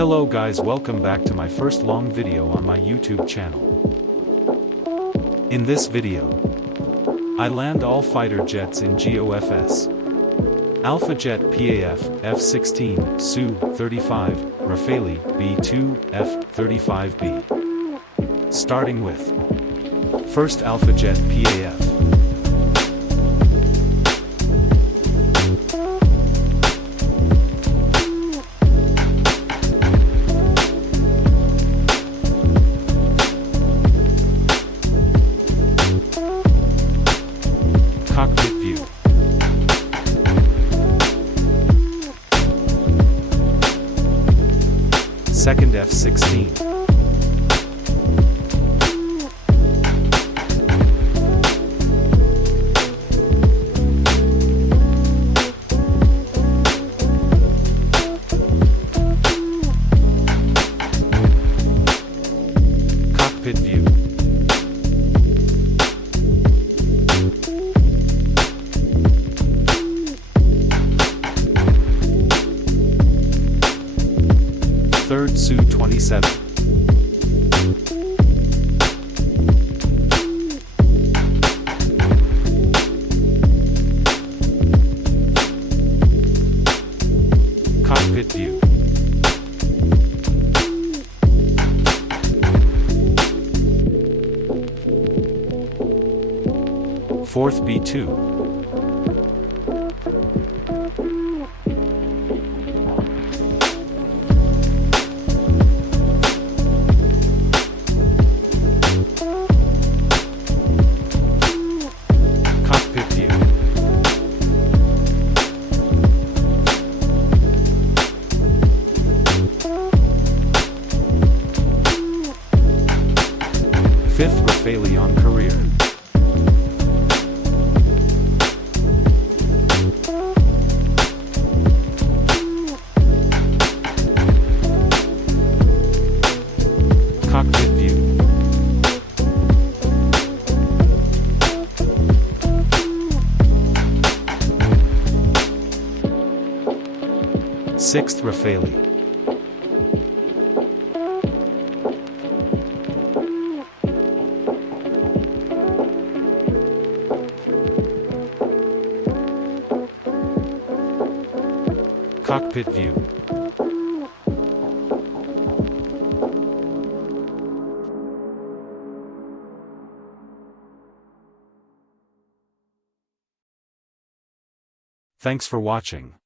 Hello guys, welcome back to my first long video on my YouTube channel. In this video, I land all fighter jets in GeoFs. Alpha Jet PAF, F-16, Su-35, Rafale, B-2, F-35B. Starting with first Alpha Jet PAF. Cockpit view. Second F-16. Cockpit view. Third Su-27. Cockpit view. Fourth B-2. Fifth Rafale on career. Cockpit view. Sixth Rafale. Cockpit view. Thanks for watching.